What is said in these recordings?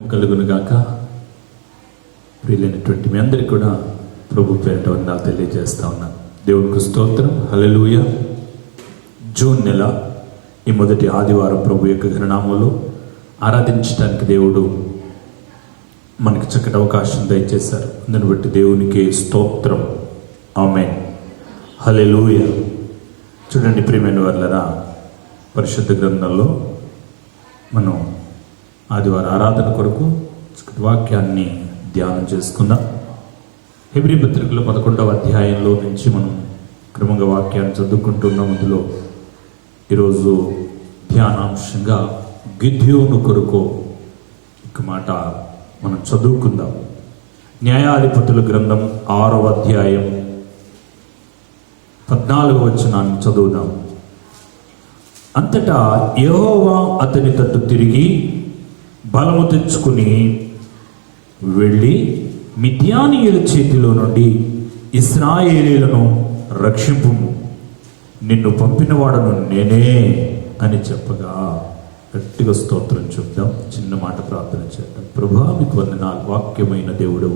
కలుగునుగాక. ప్రియులైనటువంటి మీ అందరికీ కూడా ప్రభు పేరిట వందనాలు తెలియజేస్తా ఉన్నాను. దేవునికి స్తోత్రం. హల్లెలూయా. జూన్ నెల ఈ మొదటి ఆదివారం ప్రభు యొక్క ఘననామంలో ఆరాధించడానికి దేవుడు మనకి చక్కటి అవకాశం దయచేశారు. అందుని బట్టి దేవునికి స్తోత్రం. ఆమేన్. హల్లెలూయా. చూడండి ప్రియమైన వారలారా, పరిశుద్ధ గ్రంథంలో మనం ఆదివారం ఆరాధన కొరకు వాక్యాన్ని ధ్యానం చేసుకుందాం. హెబ్రీ పత్రికలో 11వ అధ్యాయంలో నుంచి మనం క్రమంగా వాక్యాన్ని చదువుకుంటున్నాం. అందులో ఈరోజు ధ్యానాంశంగా గిద్యోను కొరకు ఒక మాట మనం చదువుకుందాం. న్యాయాధిపతుల గ్రంథం 6వ అధ్యాయం 14వ వచనాన్ని చదువుదాం. అంతటా యెహోవా అతని తట్టు తిరిగి బలము తెచ్చుకుని వెళ్ళి మిద్యానీయుల చేతిలో నుండి ఇశ్రాయేలీయులను రక్షింపుము, నిన్ను పంపినవాడను నేనే అని చెప్పగా గట్టిగా స్తోత్రం చెప్దాం. చిన్న మాట ప్రార్థన చేద్దాం. ప్రభువా, మీకు వందనాలు. వాక్యమైన దేవుడు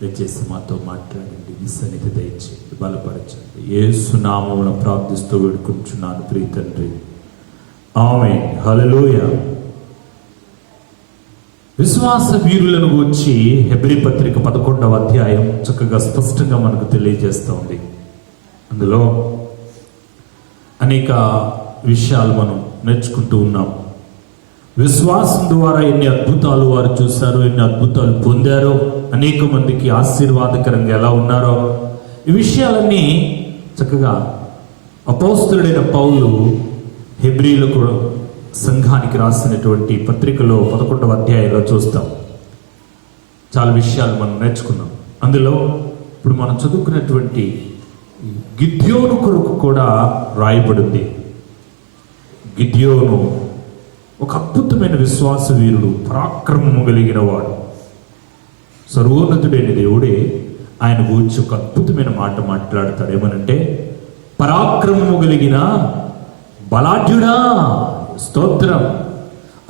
దయచేసి మాతో మాట్లాడండి. నీ సన్నిధి దయచేయండి, బలపరచండి. యేసు నామమున ప్రార్థిస్తూ వేడుకుంటున్నాను ప్రియ తండ్రి. ఆమేన్. హల్లెలూయా. విశ్వాస వీరులను గూర్చి హెబ్రీ పత్రిక 11వ అధ్యాయం చక్కగా స్పష్టంగా మనకు తెలియజేస్తూ ఉంది. అందులో అనేక విషయాలు మనం నేర్చుకుంటూ ఉన్నాం. విశ్వాసం ద్వారా ఎన్ని అద్భుతాలు వారు చూశారో, ఎన్ని అద్భుతాలు పొందారో, అనేక మందికి ఆశీర్వాదకరంగా ఎలా ఉన్నారో, ఈ విషయాలన్నీ చక్కగా అపోస్తలుడైన పౌలు హెబ్రీలకు సంఘానికి రాసినటువంటి పత్రికలో 11వ అధ్యాయంలో చూస్తాం. చాలా విషయాలు మనం నేర్చుకున్నాం. అందులో ఇప్పుడు మనం చదువుకున్నటువంటి గిద్యోను కొరకు కూడా రాయబడింది. గిద్యోను ఒక అద్భుతమైన విశ్వాస వీరుడు, పరాక్రమము కలిగిన వాడు. సర్వోన్నతుడైన దేవుడే ఆయన గురించి ఒక అద్భుతమైన మాట మాట్లాడతాడు. ఏమనంటే, పరాక్రమము కలిగిన బలాఢ్యుడా. స్తోత్రం.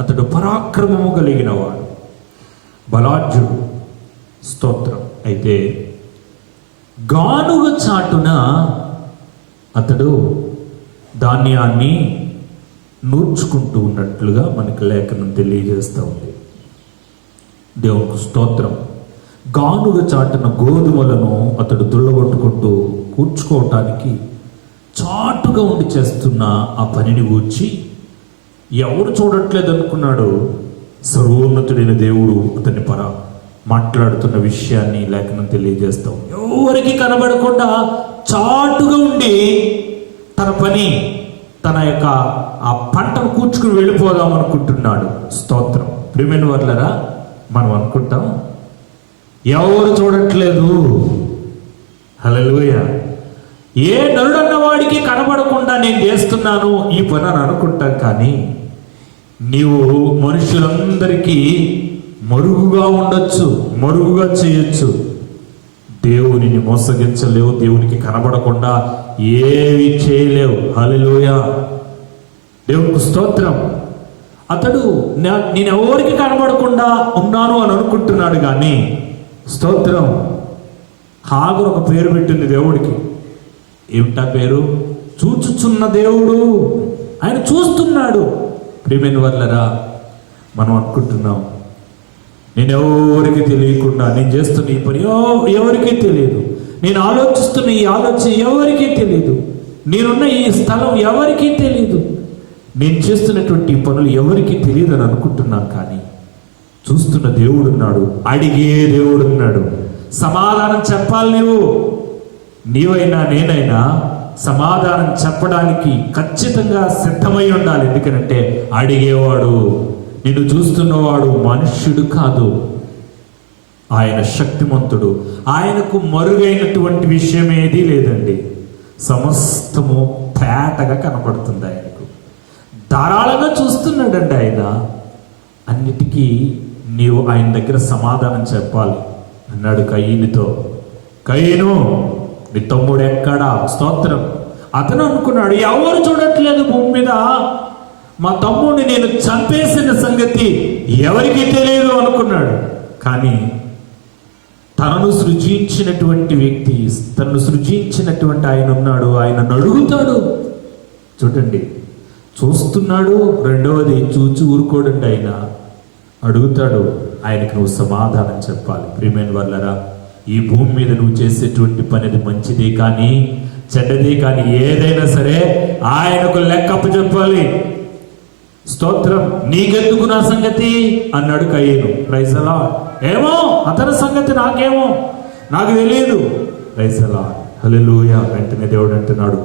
అతడు పరాక్రమము కలిగిన వాడు, బలాఢ్యుడు. స్తోత్రం. అయితే గానుగ చాటున అతడు ధాన్యాన్ని నూర్చుకుంటూ ఉన్నట్లుగా మనకి లేఖనం తెలియజేస్తూ ఉంది. దేవునికి స్తోత్రం. గానుగ చాటున గోధుమలను అతడు దుళ్ళగొట్టుకుంటూ కూర్చుకోవటానికి చాటుగా ఉండి చేస్తున్న ఆ పనిని గూర్చి ఎవరు చూడట్లేదు అనుకున్నాడు. సర్వోన్నతుడైన దేవుడు అతన్ని మాట్లాడుతున్న విషయాన్ని లేఖనం తెలియజేస్తాం. ఎవరికి కనబడకుండా చాటుగా ఉండి తన పని, తన యొక్క ఆ పంటను కూర్చుకుని వెళ్ళిపోదాం అనుకుంటున్నాడు. స్తోత్రం. ప్రియమైన వారలారా, మనం అనుకుంటాం ఎవరు చూడట్లేదు. హల్లెలూయా. ఏ నరుడన్న వాడికి కనబడకుండా నేను చేస్తున్నాను ఈ పని అని అనుకుంటాం. కానీ నీవు మనుషులందరికీ మరుగుగా ఉండొచ్చు, మరుగుగా చేయొచ్చు. దేవునిని మోసగించలేవు, దేవునికి కనబడకుండా ఏవి చేయలేవు. హల్లెలూయా. దేవునికి స్తోత్రం. అతడు నేను ఎవరికి కనబడకుండా ఉన్నాను అని అనుకుంటున్నాడు. కానీ స్తోత్రం, హాగరు ఒక పేరు పెట్టింది దేవుడికి. ఏమిటా పేరు? చూచుచున్న దేవుడు. ఆయన చూస్తున్నాడు. ప్రియమైన వారలారా, మనం అనుకుంటున్నాం నేను ఎవరికి తెలియకుండా నేను చేస్తున్న ఈ పని ఎవరికీ తెలియదు, నేను ఆలోచిస్తున్న ఈ ఆలోచన ఎవరికీ తెలియదు, నేనున్న ఈ స్థలం ఎవరికీ తెలియదు, నేను చేస్తున్నటువంటి పనులు ఎవరికీ తెలియదు అని అనుకుంటున్నాం. కానీ చూస్తున్న దేవుడున్నాడు, అడిగే దేవుడున్నాడు. సమాధానం చెప్పాలి. నీవైనా నేనైనా సమాధానం చెప్పడానికి ఖచ్చితంగా సిద్ధమై ఉండాలి. ఎందుకంటే అడిగేవాడు, నిన్ను చూస్తున్నవాడు మనుష్యుడు కాదు, ఆయన శక్తిమంతుడు. ఆయనకు మరుగైనటువంటి విషయం ఏదీ లేదండి. సమస్తము పేటగా కనపడుతుంది ఆయనకు. ధారాళంగా చూస్తున్నాడండి ఆయన. అన్నిటికీ నీవు ఆయన దగ్గర సమాధానం చెప్పాలి అన్నాడు కయీనుతో. కయీను, నీ తమ్ముడు ఎక్కడా? స్తోత్రం. అతను అనుకున్నాడు ఎవరు చూడట్లేదు భూమి మీద, మా తమ్ముడిని నేను చంపేసిన సంగతి ఎవరికీ తెలియదు అనుకున్నాడు. కానీ తనను సృజించినటువంటి వ్యక్తి, తనను సృజించినటువంటి ఆయన ఉన్నాడు, ఆయనను అడుగుతాడు. చూడండి, చూస్తున్నాడు. రెండవది, చూచి ఊరుకోడండి, ఆయన అడుగుతాడు. ఆయనకు నువ్వు సమాధానం చెప్పాలి. ప్రియమైన వాళ్ళరా, ఈ భూమి మీద నువ్వు చేసేటువంటి పని అది మంచిదే కానీ చెడ్డదే కానీ ఏదైనా సరే ఆయనకు లెక్కప్పు చెప్పాలి. స్తోత్రం. నీకెందుకు నా సంగతి అన్నాడు కయ్యను. Praise the lord. ఏమో అతని సంగతి నాకేమో, నాకు తెలియదు. Praise the lord. హల్లెలూయా. వెంటనే దేవుడు అంటున్నాడు,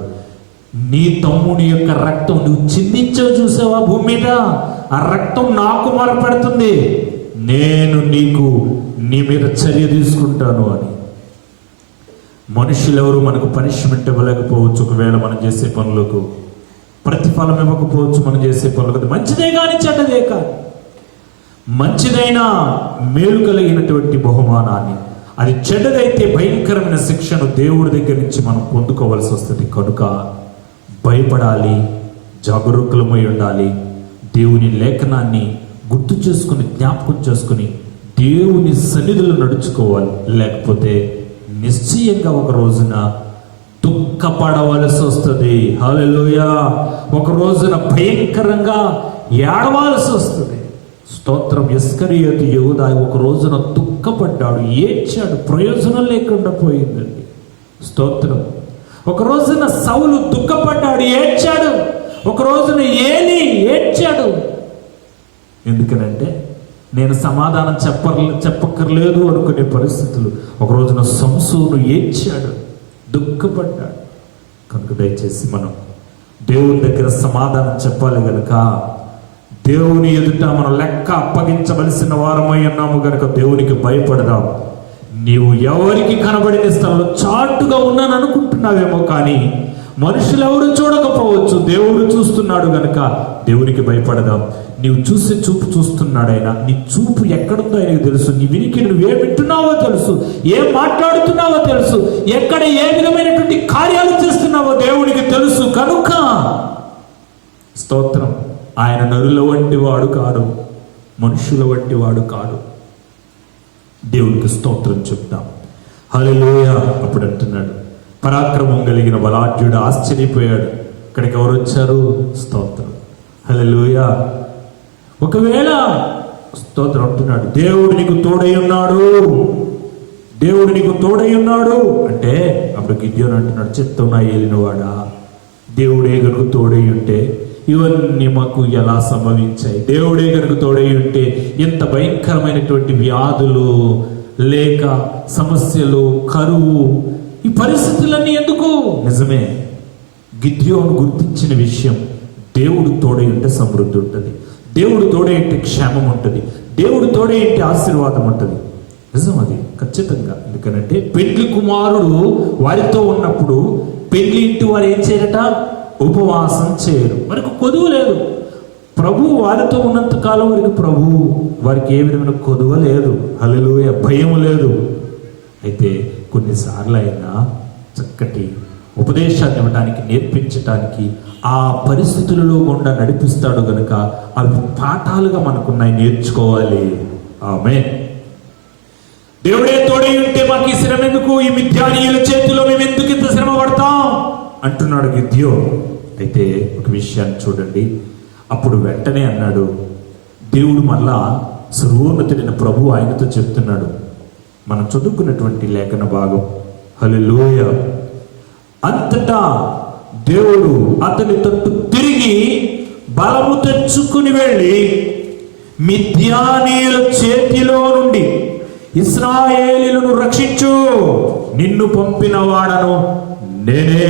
నీ తమ్ముని యొక్క రక్తం నువ్వు చిందించావు చూసావా భూమి మీద, ఆ రక్తం నాకు మొరపెడుతుంది, నేను నీ మీద చర్య తీసుకుంటాను అని. మనుషులెవరు మనకు పనిష్మెంట్ ఇవ్వలేకపోవచ్చు. ఒకవేళ మనం చేసే పనులకు ప్రతిఫలం ఇవ్వకపోవచ్చు. మనం చేసే పనులకు మంచిదే కానీ చెడ్డదే కానీ, మంచిదైనా మేలు కలిగినటువంటి బహుమానాన్ని, అది చెడ్డదైతే భయంకరమైన శిక్షను దేవుడి దగ్గర నుంచి మనం పొందుకోవాల్సి వస్తుంది. కనుక భయపడాలి, జాగరూకులమై ఉండాలి. దేవుని లేఖనాన్ని గుర్తు చేసుకుని జ్ఞాపకం చేసుకుని దేవుని సన్నిధిలో నడుచుకోవాలి. లేకపోతే నిశ్చయంగా ఒక రోజున దుఃఖపడవలసి వస్తుంది. హల్లెలూయా. ఒక రోజున భయంకరంగా ఏడవాల్సి వస్తుంది. స్తోత్రం. ఇస్కరియోతు యూదా ఒక రోజున దుఃఖపడ్డాడు, ఏడ్చాడు, ప్రయోజనం లేకుండా పోయిందండి. స్తోత్రం. ఒక రోజున సౌలు దుఃఖపడ్డాడు, ఏడ్చాడు. ఒక రోజున ఏలీ ఏడ్చాడు. ఎందుకనంటే నేను సమాధానం చెప్పక్కర్లేదు అనుకునే పరిస్థితులు. ఒక రోజున సంసోను ఏడ్చాడు, దుఃఖపడ్డాడు. కనుక దయచేసి మనం దేవుని దగ్గర సమాధానం చెప్పాలి గనుక, దేవుని ఎదుట మనం లెక్క అప్పగించవలసిన వారమై ఉన్నాము గనుక దేవునికి భయపడదాం. నీవు ఎవరికి కనబడిన స్థలంలో చాటుగా ఉన్నాను అనుకుంటున్నావేమో, కానీ మనుషులు ఎవరు చూడకపోవచ్చు, దేవుడు చూస్తున్నాడు గనుక దేవునికి భయపడదాం. నీవు చూసే చూపు చూస్తున్నాడు ఆయన. నీ చూపు ఎక్కడుందో ఆయనకు తెలుసు. నీ వినికి నువ్వు ఏం వింటున్నావో తెలుసు, ఏం మాట్లాడుతున్నావో తెలుసు, ఎక్కడ ఏ విధమైనటువంటి కార్యాలు చేస్తున్నావో దేవునికి తెలుసు. కనుక స్తోత్రం. ఆయన నరుల వంటి వాడు కాడు, మనుషుల వంటి వాడు కాడు. దేవునికి స్తోత్రం చెప్తాం. హల్లెలూయా. అప్పుడు అంటున్నాడు, పరాక్రమం కలిగిన బలాఢ్యుడు ఆశ్చర్యపోయాడు. ఇక్కడికి ఎవరు వచ్చారు? స్తోత్రం. హల్లెలూయా. ఒకవేళ స్తోత్రం అంటున్నాడు, దేవుడు నీకు తోడై ఉన్నాడు, దేవుడు నీకు తోడై ఉన్నాడు అంటే, అప్పుడు గిద్యోను అంటున్నాడు, చెప్తున్నా ఏలినవాడా, దేవుడే గనుక తోడై ఉంటే ఇవన్నీ మాకు ఎలా సంభవించాయి? దేవుడే గనుక తోడై ఉంటే ఇంత భయంకరమైనటువంటి వ్యాధులు, లేక సమస్యలు, కరువు, ఈ పరిస్థితులన్నీ ఎందుకు? నిజమే, గిద్యోను గుర్తించిన విషయం, దేవుడు తోడై ఉంటే సమృద్ధి ఉంటుంది, దేవుడు తోడై ఉంటే క్షేమం ఉంటుంది, దేవుడు తోడై ఉంటే ఆశీర్వాదం ఉంటుంది. నిజం అది ఖచ్చితంగా. ఎందుకనంటే పెండ్లి కుమారుడు వారితో ఉన్నప్పుడు పెండ్లి ఇంటి వారు ఏం చేయరట? ఉపవాసం చేయరు. వారికి కొదువు లేదు. ప్రభు వారితో ఉన్నంత కాలం వరకు ప్రభు వారికి ఏ విధమైన కొదువ లేదు. హల్లెలూయా. భయం లేదు. అయితే కొన్నిసార్లు అయినా చక్కటి ఉపదేశాన్ని ఇవ్వడానికి, నేర్పించటానికి, ఆ పరిస్థితులలో గుండా నడిపిస్తాడు గనుక అవి పాఠాలుగా మనకున్నాయి, నేర్చుకోవాలి. ఆమేన్. దేవుడే తోడై ఉంటే మాకు ఈ శ్రమ ఎందుకు? ఈ మిథ్యానీయుల చేతిలో మేము ఎందుకు ఇంత శ్రమ పడతాం అంటున్నాడు గిద్యోను. అయితే ఒక విషయాన్ని చూడండి. అప్పుడు వెంటనే అన్నాడు, దేవుడు మళ్ళా సర్వోన్నతుడైన ప్రభు ఆయనతో చెప్తున్నాడు. మనం చదువుకున్నటువంటి లేఖన భాగం. హల్లెలూయా. అంతటా దేవుడు అతని తట్టు తిరిగి బలము తెచ్చుకుని వెళ్ళి మిద్యానీయుల చేతిలో నుండి ఇశ్రాయేలీయులను రక్షించు, నిన్ను పంపిన వాడను నేనే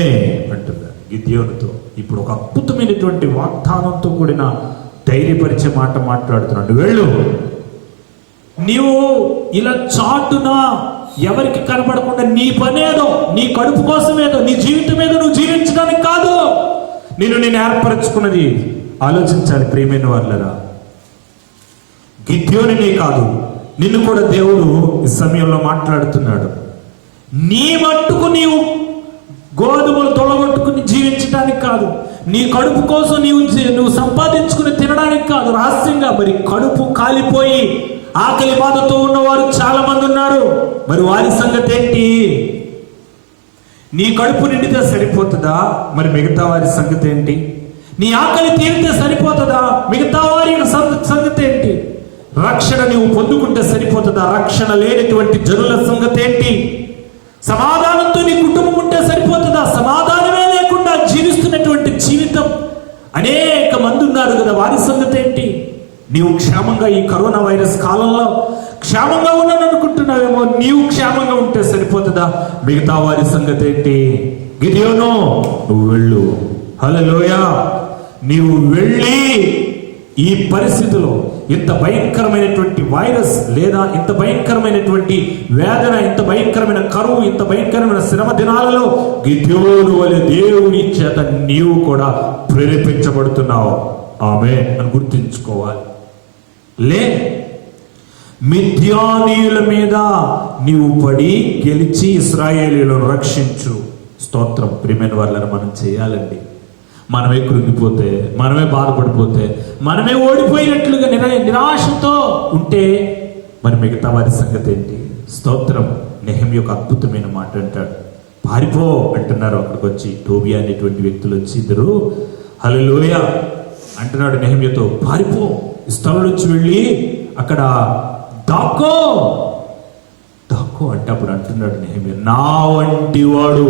అంటున్నాడు గిద్యోనుతో. ఇప్పుడు ఒక అద్భుతమైనటువంటి వాగ్దానంతో కూడిన ధైర్యపరిచే మాట మాట్లాడుతున్నాడు. వెళ్ళు, నీవు ఇలా చాటున ఎవరికి కనపడకుండా నీ పనేదో, నీ కడుపు కోసమేదో, నీ జీవితం ఏదో నువ్వు జీవించడానికి కాదు, నేను ఏర్పరచుకున్నది. ఆలోచించాలి ప్రియమైన వాళ్ళరా. గిద్యోనునే కాదు, నిన్ను కూడా దేవుడు ఈ సమయంలో మాట్లాడుతున్నాడు. నీ మట్టుకు నీవు గోధుమలు తొలగొట్టుకుని జీవించడానికి కాదు, నీ కడుపు కోసం నువ్వు సంపాదించుకుని తినడానికి కాదు, రహస్యంగా. మరి కడుపు కాలిపోయి ఆకలి బాధతో ఉన్నవారు చాలా మంది ఉన్నారు. మరి వారి సంగతి ఏంటి? నీ కడుపు నిండితే సరిపోతుందా? మరి మిగతా వారి సంగతి ఏంటి? నీ ఆకలి తీరితే సరిపోతుందా? మిగతా వారి సంగతి ఏంటి? రక్షణ నువ్వు పొందుకుంటే సరిపోతుందా? రక్షణ లేనటువంటి జనుల సంగతి ఏంటి? సమాధానంతో నీ కుటుంబం ఉంటే సరిపోతుందా? సమాధానమే లేకుండా జీవిస్తున్నటువంటి జీవితం అనేక మంది ఉన్నారు కదా, వారి సంగతి ఏంటి? నీవు క్షేమంగా ఈ కరోనా వైరస్ కాలంలో క్షేమంగా ఉన్నాను అనుకుంటున్నావేమో. నీవు క్షేమంగా ఉంటే సరిపోతుందా? మిగతా వారి సంగతి ఏంటి? గిదియోను, నువ్వు వెళ్ళు. హల్లెలూయా. నీవు వెళ్ళి ఈ పరిస్థితిలో ఇంత భయంకరమైనటువంటి వైరస్ లేదా ఇంత భయంకరమైనటువంటి వేదన, ఇంత భయంకరమైన కరువు, ఇంత భయంకరమైన శ్రమ దినాలలో గిద్యోను వలె దేవుని చేత నీవు కూడా ప్రేరేపించబడుతున్నావు. ఆమేన్ అని గుర్తుంచుకోవాలి. మిద్యానీయుల మీద నీవు పడి గెలిచి ఇశ్రాయేలీయులను రక్షించు. స్తోత్రం. ప్రియమైన వాళ్ళని మనం చేయాలండి. మనమే కృంగిపోతే, మనమే బాధపడిపోతే, మనమే ఓడిపోయినట్లుగా నిరాశతో ఉంటే మరి మిగతా వారి సంగతి ఏంటి? స్తోత్రం. నెహెమ్యా యొక్క అద్భుతమైన మాట అంటాడు. పారిపో అంటున్నారు. అక్కడికి వచ్చి టోబియా అనేటువంటి వ్యక్తులు వచ్చి ఇద్దరు హల్లెలూయా అంటున్నాడు నెహెమ్యాతో. పారిపో, ఈ స్థలం నుంచి వెళ్ళి అక్కడ దాక్కో అంటే అప్పుడు అంటున్నాడు నెహెమ్యా, నా వంటి వాడు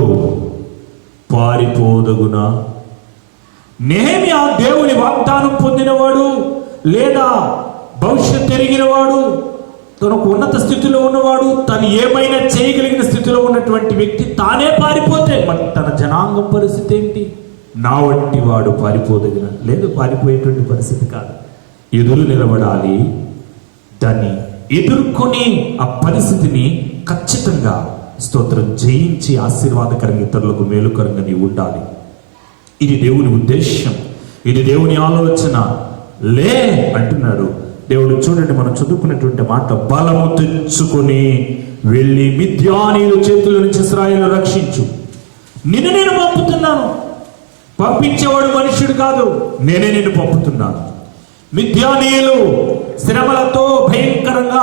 పారిపోదగునా? నెహెమ్యా దేవుని వాగ్దానం పొందినవాడు, లేదా భవిష్యత్ ఎరిగినవాడు, తనకు ఉన్నత స్థితిలో ఉన్నవాడు, తను ఏమైనా చేయగలిగిన స్థితిలో ఉన్నటువంటి వ్యక్తి తానే పారిపోతే మరి తన జనాంగం పరిస్థితి ఏంటి? నా వంటి వాడు పారిపోదగిన లేదు, పారిపోయేటువంటి పరిస్థితి కాదు. ఎదురు నిలబడాలి, దాన్ని ఎదుర్కొని ఆ పరిస్థితిని ఖచ్చితంగా స్తోత్రం జయించి ఆశీర్వాదకరంగా ఇతరులకు మేలుకరంగా నీవు ఉండాలి. ఇది దేవుని ఉద్దేశం, ఇది దేవుని ఆలోచన. అంటున్నాడు దేవుడు. చూడండి, మనం చదువుకున్నటువంటి మాట, బలము తెచ్చుకొని వెళ్ళి మిద్యానీయుల చేతుల నుంచి ఇశ్రాయేలు రక్షించు. నిన్ను నేను పంపుతున్నాను. పంపించేవాడు మనుష్యుడు కాదు, నేనే నిన్ను పంపుతున్నాను. మిద్యానీయులు శ్రమలతో భయంకరంగా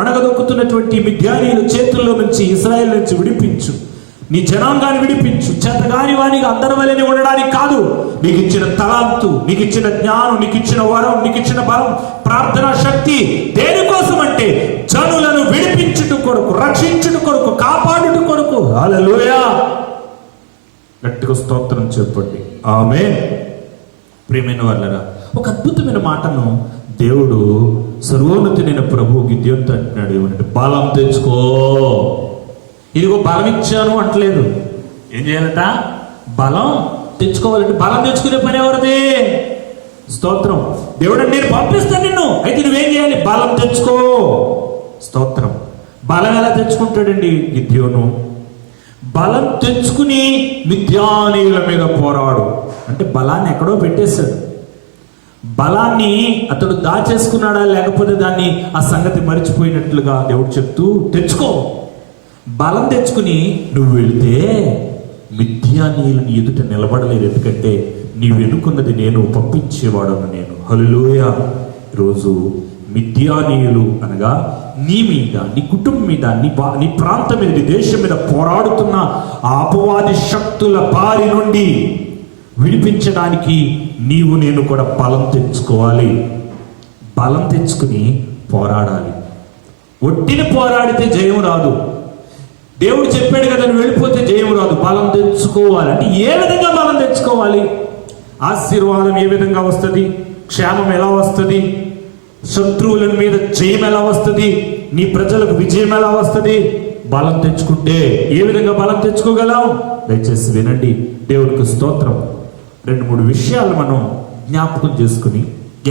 అణగదొక్కుతున్నటువంటి మిద్యానీయుల చేతుల్లో నుంచి ఇశ్రాయేలు నుంచి విడిపించు. నీ జనాంగాన్ని విడిపించు. చేతగాని వానిగా అందరి వల్లనే ఉండడానికి కాదు, నీకు ఇచ్చిన తలాంతు, నీకు ఇచ్చిన జ్ఞానం, నీకు ఇచ్చిన వరం, నీకు ఇచ్చిన బలం, ప్రార్థనా శక్తి దేనికోసం అంటే జనులను విడిపించుట కొరకు, రక్షించుట కొరకు, కాపాడుట కొరకు. హల్లెలూయా. గట్టిగా స్తోత్రం చెప్పండి. ఆమేన్. ప్రియమైన వాళ్ళరా, ఒక అద్భుతమైన మాటను దేవుడు సర్వోన్నతుడైన ప్రభువు గిద్యోనుతో అంటున్నాడు. ఏమంటే, బలం తెచ్చుకో. ఇదిగో బలం ఇచ్చాను అంటలేదు. ఏం చేయాలట? బలం తెచ్చుకోవాలంటే బలం తెచ్చుకునే పని ఎవరిది? స్తోత్రం. దేవుడు నేను పంపిస్తాను నిన్ను, అయితే నువ్వేం చేయాలి? బలం తెచ్చుకో. స్తోత్రం. బలం ఎలా తెచ్చుకుంటాడండి గిద్యోను? బలం తెచ్చుకుని మిద్యానీయుల మీద పోరాడు. అంటే బలాన్ని ఎక్కడో పెట్టేశాడు. బలాన్ని అతడు దాచేసుకున్నాడా, లేకపోతే దాన్ని ఆ సంగతి మరిచిపోయినట్లుగా దేవుడు చెప్తూ, తెచ్చుకో. బలం తెచ్చుకుని నువ్వు వెళితే మిద్యానీయులను ఎదుట నిలబడలేరు. ఎందుకంటే నీవు ఎన్నుకున్నది నేను, పంపించేవాడను నేను. హల్లెలూయా. ఈరోజు మిద్యానీయులు అనగా నీ మీద, నీ కుటుంబం మీద, నీ ప్రాంతం మీద, నీ దేశం మీద పోరాడుతున్న ఆ అపవాది శక్తుల బారి నుండి విడిపించడానికి నీవు నేను కూడా బలం తెచ్చుకోవాలి. బలం తెచ్చుకుని పోరాడాలి. ఒట్టిని పోరాడితే జయం రాదు. దేవుడు చెప్పాడు కదా, నువ్వు వెళ్ళిపోతే జయం రాదు. బలం తెచ్చుకోవాలి. అంటే ఏ విధంగా బలం తెచ్చుకోవాలి? ఆశీర్వాదం ఏ విధంగా వస్తుంది? క్షేమం ఎలా వస్తుంది? శత్రువుల మీద జయం ఎలా వస్తుంది? నీ ప్రజలకు విజయం ఎలా వస్తుంది? బలం తెచ్చుకుంటే. ఏ విధంగా బలం తెచ్చుకోగలం? దయచేసి వినండి. దేవుడికి స్తోత్రం. 2-3 విషయాలు మనం జ్ఞాపకం చేసుకుని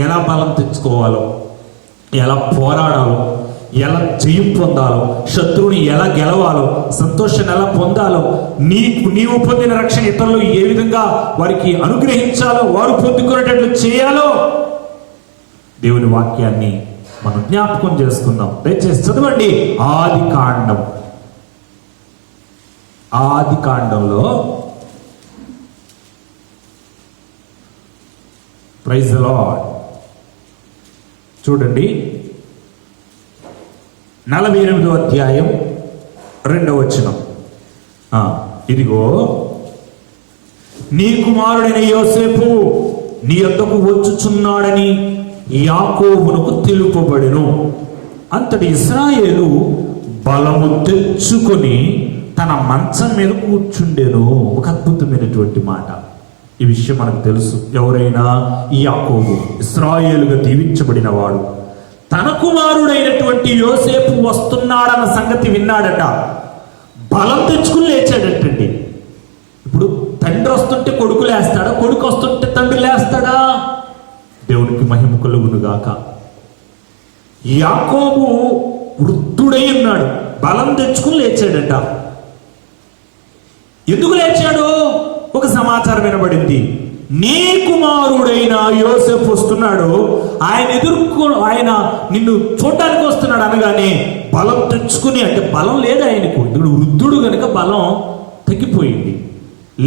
ఎలా బలం తెచ్చుకోవాలో, ఎలా పోరాడాలో, ఎలా జయం పొందాలో, శత్రువుని ఎలా గెలవాలో, సంతోషాన్ని ఎలా పొందాలో, నీవు పొందిన రక్షణ ఇతరులు ఏ విధంగా వారికి అనుగ్రహించాలో, వారు పొందుకునేటట్లు చేయాలో దేవుని వాక్యాన్ని మనం జ్ఞాపకం చేసుకుందాం. దయచేసి చదవండి. ఆది కాండంలో ప్రైజ్ ది లార్డ్. చూడండి 48వ అధ్యాయం 2వ వచనం. ఇదిగో నీ కుమారుడైన యోసేపు నీ యొద్దకు వచ్చుచున్నాడని యాకోబునకు తెలుపబడెను. అంతటి ఇశ్రాయేలు బలము తెచ్చుకొని తన మంచం మీద కూర్చుండెను. ఒక అద్భుతమైనటువంటి మాట. ఈ విషయం మనకు తెలుసు. ఎవరైనా యాకోబు ఇశ్రాయేలుగా దీవించబడిన వాడు తన కుమారుడైనటువంటి యోసేపు వస్తున్నాడన్న సంగతి విన్నాడట. బలం తెచ్చుకుని లేచాడటండి. ఇప్పుడు తండ్రి వస్తుంటే కొడుకు లేస్తాడా? కొడుకు వస్తుంటే తండ్రి లేస్తాడా? దేవునికి మహిమ కలుగును గాక. యాకోబు వృద్ధుడై ఉన్నాడు, బలం తెచ్చుకుని లేచాడట. ఎందుకు లేచాడు? ఒక సమాచారం వినబడింది. నీ కుమారుడైన యోసేపు వస్తున్నాడు, ఆయన నిన్ను చూడటానికి వస్తున్నాడు అనగానే బలం తెచ్చుకుని, అంటే బలం లేదు ఆయనకు, ఇప్పుడు వృద్ధుడు కనుక బలం తగ్గిపోయింది,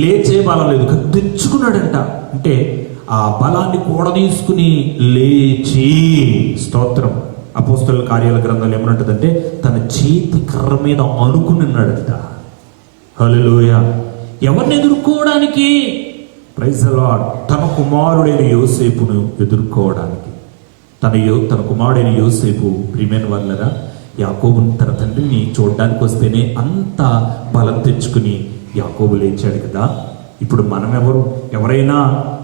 లేచే బలం లేదు, తెచ్చుకున్నాడంట. అంటే ఆ బలాన్ని కూడా తీసుకుని లేచి, స్తోత్రం, అపోస్తలుల కార్యాల గ్రంథంలో ఏమనంటుందంటే తన చేతి కర్ర మీద అనుకుని ఉన్నాడంట. హల్లెలూయా. ఎవరిని ఎదుర్కోవడానికి? Praise the Lord. తన కుమారుడైన యోసేపును ఎదుర్కోవడానికి. తన కుమారుడైన యోసేపు, ప్రియమైన వాళ్ళరా, యాకోబుని తన తండ్రిని చూడడానికి వస్తేనే అంత బలం తెచ్చుకుని యాకోబు లేచాడు కదా. ఇప్పుడు మనం ఎవరైనా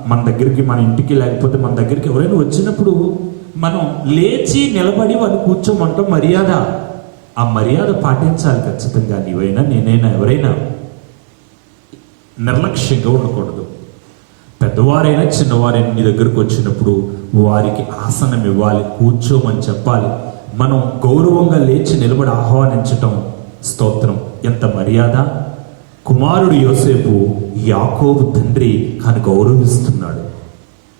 మన దగ్గరికి, మన ఇంటికి లేకపోతే మన దగ్గరికి ఎవరైనా వచ్చినప్పుడు మనం లేచి నిలబడి వాళ్ళు కూర్చోమంటాం మర్యాద. ఆ మర్యాద పాటించాలి ఖచ్చితంగా. నీవైనా నేనైనా ఎవరైనా నిర్లక్ష్యంగా ఉండకూడదు. పెద్దవారైనా చిన్నవారైనా నీ దగ్గరకు వచ్చినప్పుడు వారికి ఆసనం ఇవ్వాలి, కూర్చోమని చెప్పాలి. మనం గౌరవంగా లేచి నిలబడి ఆహ్వానించటం, స్తోత్రం, ఎంత మర్యాద. కుమారుడు యోసేపు యాకోబు తండ్రి కానీ గౌరవిస్తున్నాడు.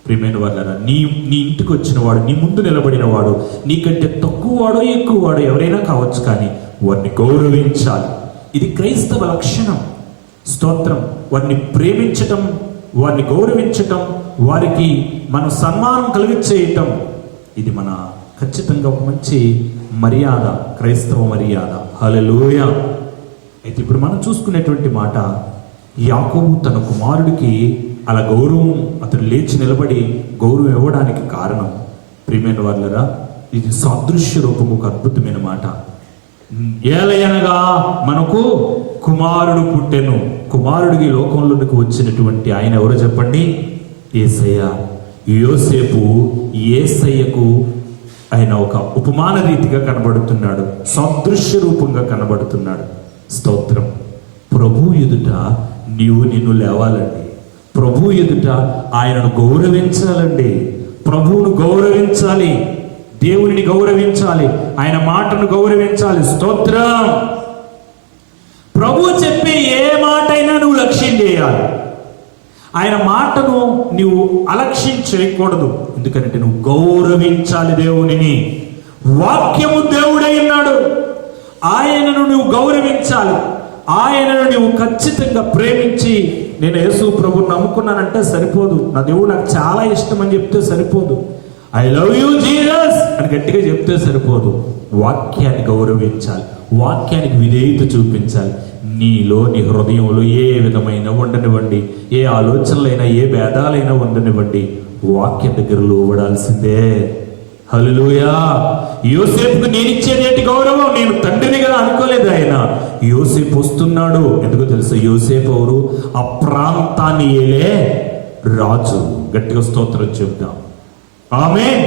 ప్రియమైన వాళ్ళరా, నీ ఇంటికి వచ్చిన వాడు, నీ ముందు నిలబడిన వాడు, నీకంటే తక్కువ వాడో ఎక్కువ వాడో ఎవరైనా కావచ్చు, కానీ వారిని గౌరవించాలి. ఇది క్రైస్తవ లక్షణం. స్తోత్రం. వారిని ప్రేమించటం, వారిని గౌరవించటం, వారికి మనం సన్మానం కలిగించేయటం, ఇది మన ఖచ్చితంగా ఒక మంచి మర్యాద, క్రైస్తవ మర్యాద. హల్లెలూయా. అయితే ఇప్పుడు మనం చూసుకునేటువంటి మాట, యాకోబు తన కుమారుడికి అలా గౌరవం, అతడు లేచి నిలబడి గౌరవం ఇవ్వడానికి కారణం, ప్రియమైన వాళ్ళరా, ఇది సాదృశ్య రూపం, ఒక అద్భుతమైన మాట. ఏలయనగా మనకు కుమారుడు పుట్టెను. కుమారుడికి లోకంలోనికి వచ్చినటువంటి ఆయన ఎవరో చెప్పండి? యేసయ్య. యోసేపు యేసయ్యకు ఆయన ఒక ఉపమాన రీతిగా కనబడుతున్నాడు, సాదృశ్య రూపంగా కనబడుతున్నాడు. స్తోత్రం. ప్రభు ఎదుట నిన్ను లేవాలండి. ప్రభు ఎదుట ఆయనను గౌరవించాలండి. ప్రభువును గౌరవించాలి, దేవుని గౌరవించాలి, ఆయన మాటను గౌరవించాలి. స్తోత్రం. ప్రభు చెప్పే ఏ మాట అయినా నువ్వు లక్ష్యం చేయాలి. ఆయన మాటను నువ్వు అలక్ష్యం చేయకూడదు. ఎందుకంటే నువ్వు గౌరవించాలి దేవునిని. వాక్యము దేవుడై ఉన్నాడు, ఆయనను నువ్వు గౌరవించాలి. ఆయనను నువ్వు ఖచ్చితంగా ప్రేమించి, నేను యేసు ప్రభువుని నమ్ముకున్నానంటే సరిపోదు, నా దేవుడు నాకు చాలా ఇష్టం అని చెప్తే సరిపోదు, ఐ లవ్ యూ జీసస్ అని గట్టిగా చెప్తే సరిపోదు. వాక్యాన్ని గౌరవించాలి, వాక్యానికి విధేయత చూపించాలి. నీలో, నీ హృదయంలో ఏ విధమైన ఉండనివ్వండి, ఏ ఆలోచనలైనా, ఏ భేదాలైనా ఉండనివ్వండి, వాక్యం దగ్గర లోబడాల్సిందే. హల్లెలూయా. యోసేపుకు నేను ఇచ్చేదేంటి గౌరవం? నేను తండ్రిని కదా అనుకోలేదు. ఆయన యోసేపు వస్తున్నాడు. ఎందుకో తెలుసు? యోసేపు ఎవరు? ఆ ప్రాంతాన్ని ఏలే రాజు. గట్టిగా స్తోత్రం చెప్దాం. ఆమేన్.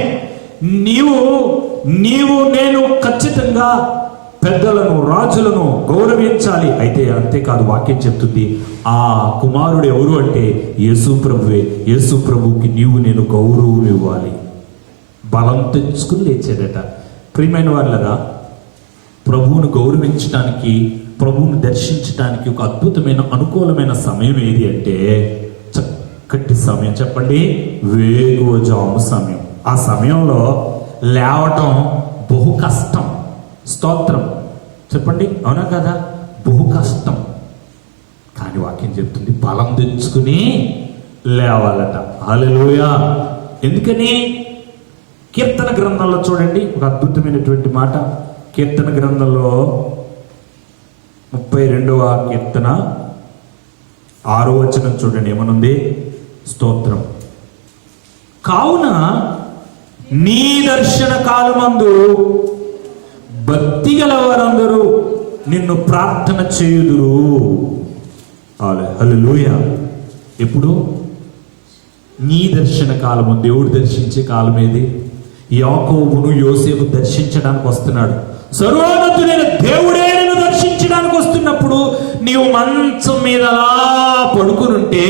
నీవు నేను ఖచ్చితంగా పెద్దలను, రాజులను గౌరవించాలి. అయితే అంతేకాదు, వాక్యం చెప్తుంది ఆ కుమారుడు ఎవరు అంటే యేసు ప్రభువే. యేసు ప్రభువుకి నేను గౌరవం ఇవ్వాలి. బలం తెచ్చుకుని లేచాడట. ప్రియమైన వాళ్ళరా, ప్రభువును గౌరవించడానికి, ప్రభువును దర్శించడానికి ఒక అద్భుతమైన, అనుకూలమైన సమయం ఏది అంటే చక్కటి సమయం. చెప్పండి, వేకువజాము సమయం. ఆ సమయంలో లేవటం బహు కష్టం. స్తోత్రం. చెప్పండి, అవునా కదా? బహు కష్టం. కానీ వాక్యం చెప్తుంది బలం తెచ్చుకుని లేవాలట. హల్లెలూయా. ఎందుకని? కీర్తన గ్రంథంలో చూడండి ఒక అద్భుతమైనటువంటి మాట. కీర్తన గ్రంథంలో 32వ కీర్తన 6వ వచనం చూడండి, ఏమనుంది? స్తోత్రం. కావున నీ దర్శన కాలమందు భక్తి గల వారందరూ నిన్ను ప్రార్థన చేయుదురు. హల్లెలూయా. ఎప్పుడు? నీ దర్శన కాలము. దేవుడు దర్శించే కాలం ఏది? యాకోబును యోసేపు దర్శించడానికి వస్తున్నాడు. సర్వోన్నతుడైన దేవుడే నిన్ను దర్శించడానికి వస్తున్నప్పుడు నీవు మంచం మీద అలా పడుకునుంటే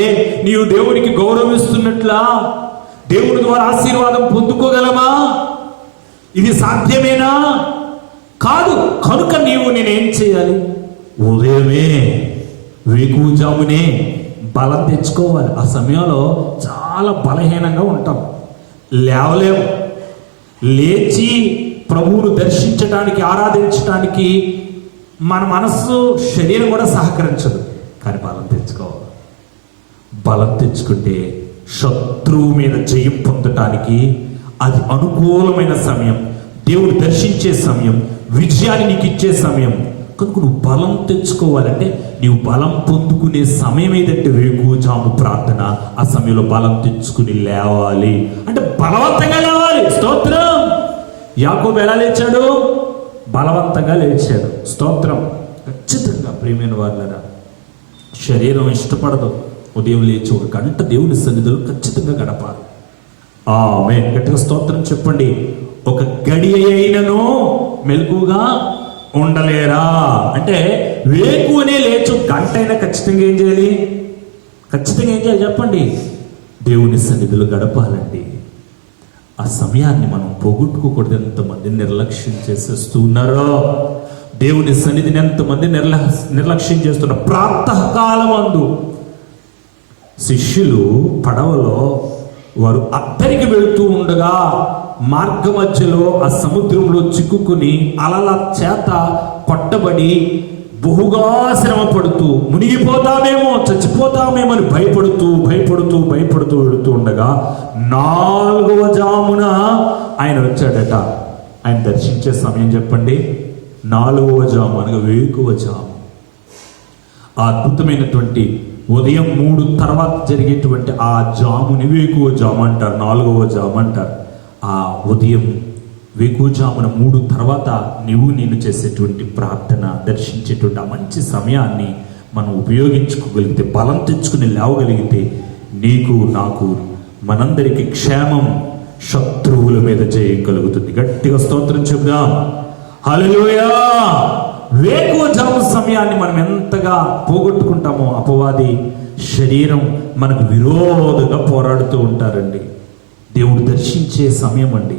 నీవు దేవునికి గౌరవిస్తున్నట్లా? దేవుని ద్వారా ఆశీర్వాదం పొందుకోగలమా? ఇది సాధ్యమేనా? కాదు. కనుక నేనేం చేయాలి? ఉదయమే వేకువజామునే బలం తెచ్చుకోవాలి. ఆ సమయంలో చాలా బలహీనంగా ఉంటాం, లేవలేము. లేచి ప్రభువును దర్శించడానికి, ఆరాధించడానికి మన మనస్సు, శరీరం కూడా సహకరించదు. కానీ బలం తెచ్చుకోవాలి. బలం తెచ్చుకుంటే శత్రువు మీద జయం పొందటానికి అది అనుకూలమైన సమయం. దేవుడు దర్శించే సమయం, విజయాన్ని నీకు ఇచ్చే సమయం. కనుక నువ్వు బలం తెచ్చుకోవాలంటే నీవు బలం పొందుకునే సమయం ఏదంటే వేకువజాము ప్రార్థన. ఆ సమయంలో బలం తెచ్చుకుని లేవాలి, అంటే బలవంతంగా లేవాలి. స్తోత్రం. యాకోబు ఎలా లేచాడు? బలవంతంగా లేచాడు. స్తోత్రం. ఖచ్చితంగా ప్రియమైన వాళ్ళరా, శరీరం ఇష్టపడదు. ఉదయం లేచి 1 గంట దేవుని సన్నిధిలో ఖచ్చితంగా గడపాలి. ఆమేన్. గట్టిగా స్తోత్రం చెప్పండి. ఒక గడి అయినను మెలకుగా ఉండలేరా అంటే వేకువనే లేచు గంట అయినా ఖచ్చితంగా ఏం చేయాలి? ఖచ్చితంగా ఏం చేయాలి చెప్పండి? దేవుని సన్నిధిలో గడపాలండి. ఆ సమయాన్ని మనం పోగొట్టుకోకూడదు. ఎంతమంది నిర్లక్ష్యం చేసేస్తూ ఉన్నారో. దేవుని సన్నిధిని ఎంతమంది నిర్లక్ష్యం చేస్తున్నారు. ప్రాతకాలమందు శిష్యులు పడవలో వారు అద్దరికి వెళుతూ ఉండగా మార్గ మధ్యలో ఆ సముద్రంలో చిక్కుకుని అలల చేత కొట్టబడి బహుగా శ్రమ పడుతూ, మునిగిపోతామేమో, చచ్చిపోతామేమో అని భయపడుతూ వెళుతూ ఉండగా 4వ జామున ఆయన వచ్చాడట. ఆయన దర్శించే సమయం చెప్పండి? 4వ జాము అనగా వేకువ జాము. ఆ అద్భుతమైనటువంటి ఉదయం 3 తర్వాత జరిగేటువంటి ఆ జాముని వేకువ జాము అంటారు, 4వ జాము అంటారు. ఆ ఉదయం వేకువజామున 3 తర్వాత నేను చేసేటువంటి ప్రార్థన, దర్శించేటువంటి ఆ మంచి సమయాన్ని మనం ఉపయోగించుకోగలిగితే, బలం తెచ్చుకుని లేవగలిగితే నీకు, నాకు, మనందరికి క్షేమం, శత్రువుల మీద జయం కలుగుతుంది. గట్టిగా స్తోత్రం చెబుదాం. హల్లెలూయా. వేకువజాము సమయాన్ని మనం ఎంతగా పోగొట్టుకుంటామో అపవాది శరీరం మనకు విరోధంగా పోరాడుతూ ఉంటారండి. దేవుడు దర్శించే సమయం అండి.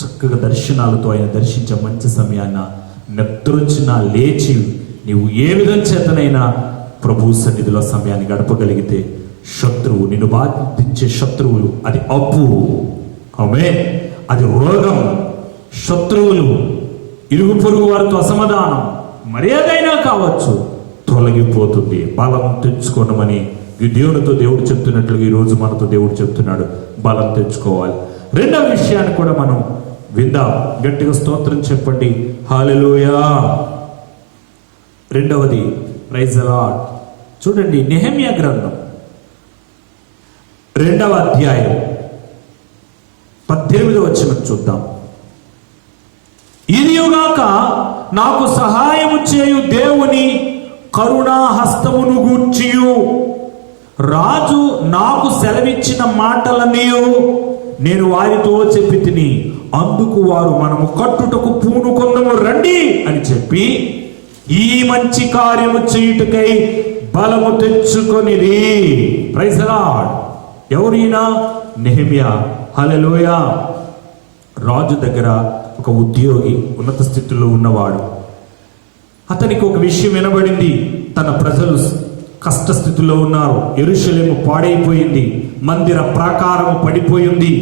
చక్కగా దర్శనాలతో ఆయన దర్శించే మంచి సమయాన నిద్రొచ్చినా లేచి నీవు ఏ విధం చేతనైనా ప్రభు సన్నిధిలో సమయాన్ని గడపగలిగితే శత్రువు, నిన్ను బాధించే శత్రువులు, అది అప్పు, ఆమేన్, అది రోగం, శత్రువులు, ఇరుగు పొరుగు వారితో అసమాధానం, మర్యాదైనా కావచ్చు, తొలగిపోతుంది. బలం తెచ్చుకోనమని దేవునితో దేవుడు చెప్తున్నట్లుగా ఈరోజు మనతో దేవుడు చెప్తున్నాడు, బలం తెచ్చుకోవాలి. రెండవ విషయాన్ని కూడా మనం విందాం. గట్టిగా స్తోత్రం చెప్పండి. హల్లెలూయా. రెండవది, ప్రైజ్ ది లార్డ్. చూడండి, నెహెమ్యా గ్రంథం 2వ అధ్యాయం 18వ వచనం చూద్దాం. ఇదియుగాక నాకు సహాయము చేయు దేవుని కరుణా హస్తమును గూర్చియు రాజు నాకు సెలవిచ్చిన మాటలన్నీ నేను వారితో చెప్పి తిని, అందుకు వారు మనము కట్టుటకు పూనుకొందము రండి అని చెప్పి ఈ మంచి కార్యము చేయుటకై బలము తెచ్చుకొనిరి. Praise the lord. ఎవరైనా? నెహెమ్యా. హల్లెలూయా. రాజు దగ్గర ఒక ఉద్యోగి, ఉన్నత స్థితిలో ఉన్నవాడు. అతనికి ఒక విషయం వినబడింది. తన ప్రజలు కష్టస్థితిలో ఉన్నారు. యెరూషలేము పాడైపోయింది, మందిర ప్రాకారము పడిపోయింది.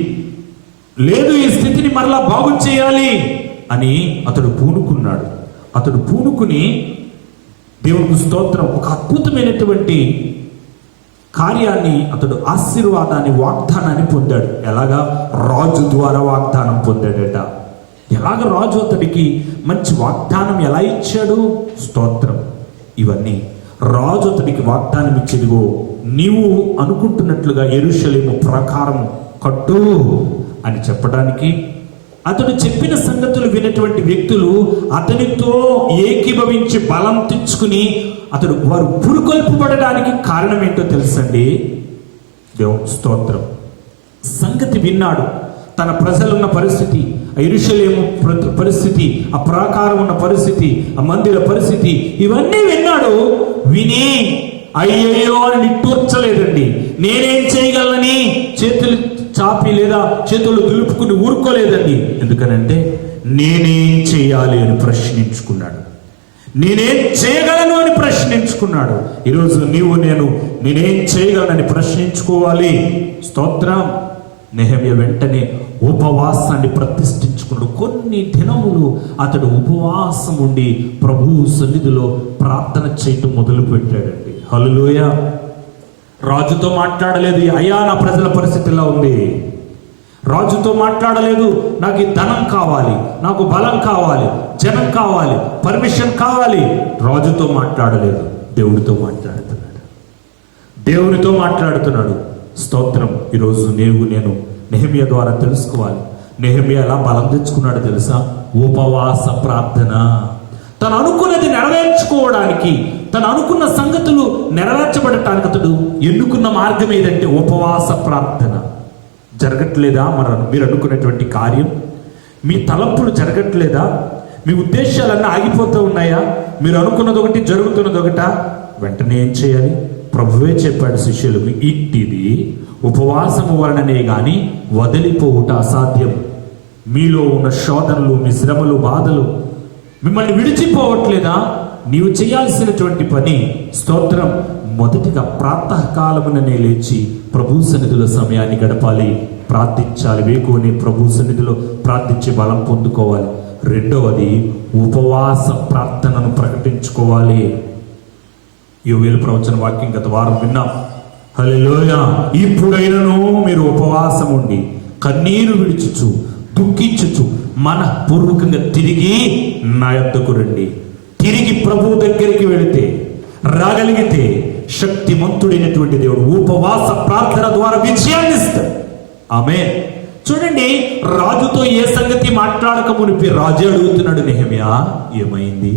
లేదు, ఈ స్థితిని మరలా బాగు చేయాలి అని అతడు పూనుకున్నాడు. అతడు పూనుకుని దేవునికి స్తోత్రం, ఒక అద్భుతమైనటువంటి కార్యాన్ని, అతడు ఆశీర్వాదాన్ని, వాగ్దానాన్ని పొందాడు. ఎలాగా? రాజు ద్వారా వాగ్దానం పొందాడట. ఎలాగ రాజు అతడికి మంచి వాగ్దానం ఎలా ఇచ్చాడు? స్తోత్రం. ఇవన్నీ రాజు అతడికి వాగ్దానం ఇచ్చేదిగో, నీవు అనుకుంటున్నట్లుగా యెరూషలేము ప్రాకారం కట్టు అని చెప్పడానికి, అతడు చెప్పిన సంగతులు విన్నటువంటి వ్యక్తులు అతనితో ఏకీభవించి బలం తెచ్చుకుని వారు పురుకొల్పబడడానికి కారణం ఏంటో తెలుసండి? దేవుని స్తోత్రం. సంగతి విన్నాడు. తన ప్రజలున్న పరిస్థితి, ఆ యెరూషలేము పరిస్థితి, ఆ ప్రాకారం ఉన్న పరిస్థితి, ఆ మందిర పరిస్థితి, ఇవన్నీ విన్నాడు. విని అయ్యయ్యో అని నిట్టూర్చలేదండి. నేనేం చేయగలనని చేతులు చాపి లేదా చేతులు దులుపుకుని ఊరుకోలేదండి. ఎందుకనంటే నేనేం చేయాలి అని ప్రశ్నించుకున్నాడు. నేనేం చేయగలను అని ప్రశ్నించుకున్నాడు. ఈరోజు నేనేం చేయగలనని ప్రశ్నించుకోవాలి. స్తోత్రం. నెహెమ్యా వెంటనే ఉపవాసాన్ని ప్రతిష్ఠించుకున్నాడు. కొన్ని దినములు అతడు ఉపవాసం ఉండి ప్రభు సన్నిధిలో ప్రార్థన చేయటం మొదలు పెట్టాడండి. హల్లెలూయా. రాజుతో మాట్లాడలేదు, అయ్యా నా ప్రజల పరిస్థితి ఇలా ఉంది. రాజుతో మాట్లాడలేదు, నాకు ఈ ధనం కావాలి, నాకు బలం కావాలి, జనం కావాలి, పర్మిషన్ కావాలి. రాజుతో మాట్లాడలేదు, దేవుడితో మాట్లాడుతున్నాడు. దేవునితో మాట్లాడుతున్నాడు. స్తోత్రం. ఈరోజు నేను నెహెమ్యా ద్వారా తెలుసుకోవాలి. నెహెమ్యా ఎలా బలం తెచ్చుకున్నాడు తెలుసా? ఉపవాస ప్రార్థన. తను అనుకున్నది నెరవేర్చుకోవడానికి, తను అనుకున్న సంగతులు నెరవేర్చబడటానికి అతడు ఎన్నుకున్న మార్గం ఏదంటే ఉపవాస ప్రార్థన. జరగట్లేదా మీరు అనుకున్నటువంటి కార్యం? మీ తలంపులు జరగట్లేదా? మీ ఉద్దేశాలన్నీ ఆగిపోతూ ఉన్నాయా? మీరు అనుకున్నది ఒకటి, జరుగుతున్నది ఒకట. వెంటనే ఏం చేయాలి? ప్రభువే చెప్పాడు శిష్యులకు, ఇట్టిది ఉపవాసము వలననే గాని వదిలిపోవుట అసాధ్యం. మీలో ఉన్న శోధనలు, మీ శ్రమలు, బాధలు మిమ్మల్ని విడిచిపోవట్లేదా? నీవు చేయాల్సినటువంటి పని, స్తోత్రం, మొదటిగా ప్రాతకాలముననే లేచి ప్రభు సన్నిధిలో సమయాన్ని గడపాలి, ప్రార్థించాలి. వేకువనే ప్రభు సన్నిధిలో ప్రార్థించి బలం పొందుకోవాలి. రెండవది ఉపవాస ప్రార్థనను ప్రకటించుకోవాలి. యోవేలు ప్రవచన వాక్యం గత వారం విన్నాం. హల్లెలూయా. ఇప్పుడైనను మీరు ఉపవాసం ఉండి కన్నీరు విడిచుచు దుఃఖించుచు మనఃపూర్వకంగా తిరిగి నా యొద్దకు రండి. తిరిగి ప్రభు దగ్గరికి వెళితే, రాగలిగితే శక్తిమంతుడైనటువంటి దేవుడు ఉపవాస ప్రార్థన ద్వారా విజయాన్ని ఇస్తాడు. ఆమేన్. చూడండి, రాజుతో ఏ సంగతి మాట్లాడక మునిపి రాజు అడుగుతున్నాడు, నెహెమ్యా ఏమైంది?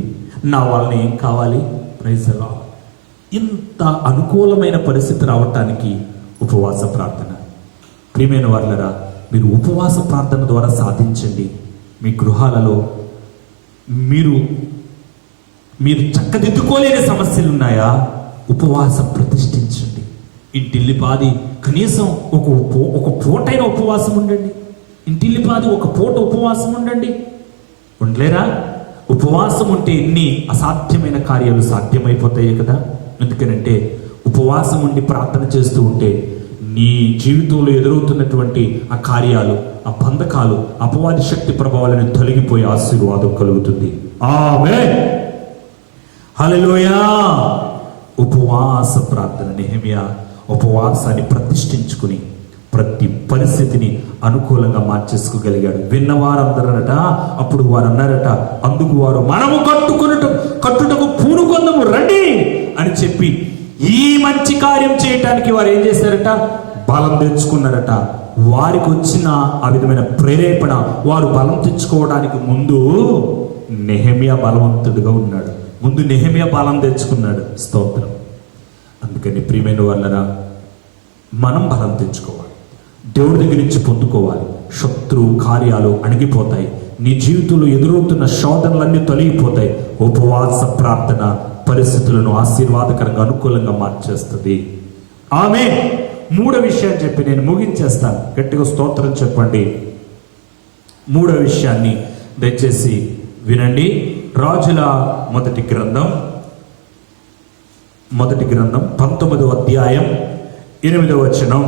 నా వాళ్ళని ఏం కావాలి? Praise the Lord. ఇంత అనుకూలమైన పరిస్థితి రావటానికి ఉపవాస ప్రార్థన. ప్రియమైన వారులారా, మీరు ఉపవాస ప్రార్థన ద్వారా సాధించండి. మీ గృహాలలో మీరు చక్కదిద్దుకోలేని సమస్యలు ఉన్నాయా? ఉపవాసం ప్రతిష్ఠించండి. ఇంటిల్లిపాది కనీసం ఒక పూటైన ఉపవాసం ఉండండి. ఇంటిల్లిపాది ఒక పూట ఉపవాసం ఉండండి. ఉండలేరా? ఉపవాసం ఉంటే ఎన్ని అసాధ్యమైన కార్యాలు సాధ్యమైపోతాయి కదా. ఎందుకనంటే ఉపవాసం ఉండి ప్రార్థన చేస్తూ ఉంటే నీ జీవితంలో ఎదురవుతున్నటువంటి ఆ కార్యాలు, ఆ బంధకాలు, అపవాది శక్తి ప్రభావాలను తొలగిపోయే ఆశీర్వాదం కలుగుతుంది. ఆమేన్. హల్లెలూయా. ఉపవాస ప్రార్థన. నెహెమ్యా ఉపవాసాన్ని ప్రతిష్ఠించుకుని ప్రతి పరిస్థితిని అనుకూలంగా మార్చేసుకోగలిగాడు. విన్నవారందరట, అప్పుడు వారు అన్నారట, అందుకు వారు మనము కట్టుటకు పూనుకొందము రండి అని చెప్పి ఈ మంచి కార్యం చేయటానికి వారు ఏం చేశారట? బలం తెచ్చుకున్నారట. వారికి వచ్చిన ఆ విధమైన ప్రేరేపణ, వారు బలం తెచ్చుకోవడానికి ముందు నెహెమ్యా బలవంతుడిగా ఉన్నాడు. ముందు నెహెమ్యా బలం తెచ్చుకున్నాడు. స్తోత్రం. అందుకని ప్రియమైన వాళ్ళరా, మనం బలం తెచ్చుకోవాలి, దేవుడి దగ్గర నుంచి పొందుకోవాలి. శత్రు కార్యాలు అణిగిపోతాయి. నీ జీవితంలో ఎదురవుతున్న శోధనలన్నీ తొలగిపోతాయి. ఉపవాస ప్రార్థన పరిస్థితులను ఆశీర్వాదకరంగా, అనుకూలంగా మార్చేస్తుంది. ఆమేన్. మూడో విషయం చెప్పి నేను ముగించేస్తాను. గట్టిగా స్తోత్రం చెప్పండి. మూడో విషయాన్ని దయచేసి వినండి. రాజుల మొదటి గ్రంథం 19వ అధ్యాయం 8వ వచనం.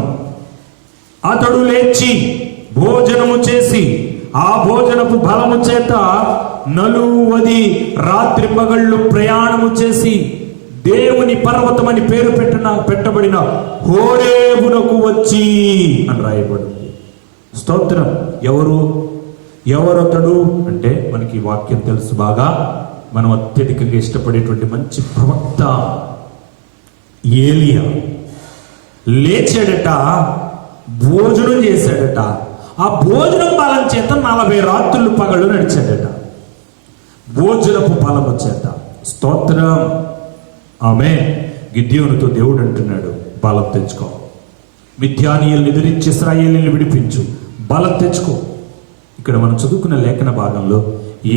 అతడు లేచి భోజనము చేసి ఆ భోజనపు బలము చేత 40 రాత్రింబగళ్ళు ప్రయాణము చేసి దేవుని పర్వతం అని పేరు పెట్టబడిన హోరేబునకు వచ్చి అని రాయబడింది. స్తోత్రం. ఎవరతడు అంటే మనకి వాక్యం తెలుసు బాగా. మనం అత్యధికంగా ఇష్టపడేటువంటి మంచి ప్రవక్త ఏలియా లేచాడట, భోజనం చేశాడట. ఆ భోజనం బలం చేత 40 రాత్రులు పగళ్ళు నడిచాడట, భోజనపు బలము చేత. స్తోత్రం. ఆమె గిద్యోనుతో దేవుడు అంటున్నాడు, బలం తెచ్చుకో, మిద్యానీయుల్ని ఎదిరించి ఇశ్రాయేలుని విడిపించు, బలం తెచ్చుకో. ఇక్కడ మనం చదువుకున్న లేఖన భాగంలో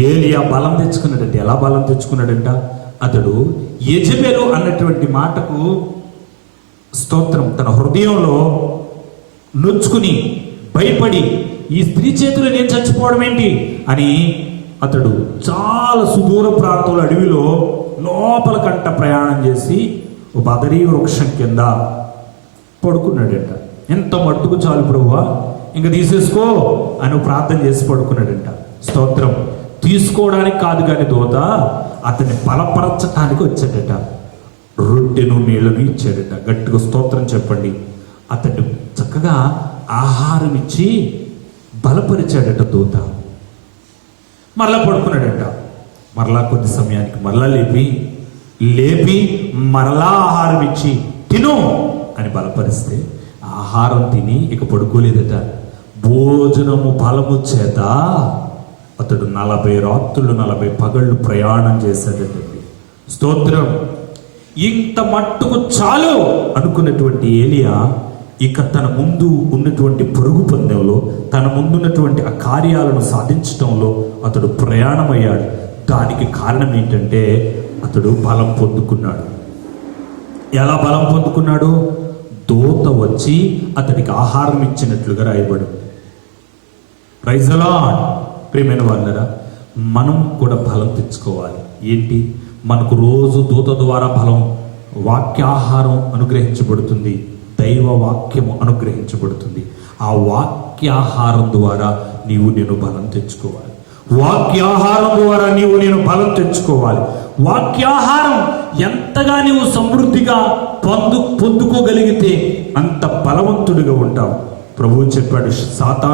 ఏలియా బలం తెచ్చుకున్నాడంటే, ఎలా బలం తెచ్చుకున్నాడంట? అతడు యెజెబెలు అన్నటువంటి మాటకు, స్తోత్రం, తన హృదయంలో నొచ్చుకుని భయపడి ఈ స్త్రీ చేతులు నేను చచ్చిపోవడం ఏంటి అని అతడు చాలా సుదూర ప్రాంతంలో అడవిలో లోపల కంట ప్రయాణం చేసి ఒక బదరీ వృక్షం కింద పడుకున్నాడంట. ఎంత మట్టుకు చాలు ప్రభువా, ఇంకా తీసేసుకో అని ప్రార్థన చేసి పడుకున్నాడంట. స్తోత్రం. తీసుకోవడానికి కాదు కానీ దూత అతన్ని బలపరచటానికి వచ్చాడట. రొట్టెను నీళ్లను ఇచ్చాడట. గట్టిగా స్తోత్రం చెప్పండి. అతడు చక్కగా ఆహారం ఇచ్చి బలపరిచాడట దూత. మరలా పడుకున్నాడట. మరలా కొద్ది సమయానికి మరలా లేపి మరలా ఆహారం ఇచ్చి తిను అని బలపరిస్తే ఆహారం తిని ఇక పడుకోలేదట. భోజనము బలము చేత అతడు 40 రాత్రులు 40 పగళ్ళు ప్రయాణం చేశాడటండి. స్తోత్రం. ఇంత మట్టుకు చాలు అనుకున్నటువంటి ఏలియా ఇక తన ముందు ఉన్నటువంటి పరుగు పందెంలో, తన ముందున్నటువంటి ఆ కార్యాలను సాధించడంలో అతడు ప్రయాణమయ్యాడు. దానికి కారణం ఏంటంటే అతడు బలం పొందుకున్నాడు. ఎలా బలం పొందుకున్నాడు? దూత వచ్చి అతడికి ఆహారం ఇచ్చినట్లుగా రాయబడింది. Praise the Lord. ప్రియమైన వాళ్ళరా, మనం కూడా బలం తెచ్చుకోవాలి. ఏంటి? మనకు రోజు దూత ద్వారా బలం, వాక్యాహారం అనుగ్రహించబడుతుంది, దైవ వాక్యము అనుగ్రహించబడుతుంది. ఆ వాక్యాహారం ద్వారా నేను బలం తెచ్చుకోవాలి. వాక్యాహారం ద్వారా నేను బలం తెచ్చుకోవాలి. వాక్యాహారం ఎంతగా నీవు సమృద్ధిగా పొందుకోగలిగితే అంత బలవంతుడిగా ఉంటావు. ప్రభువు చెప్పాడు, సాతాను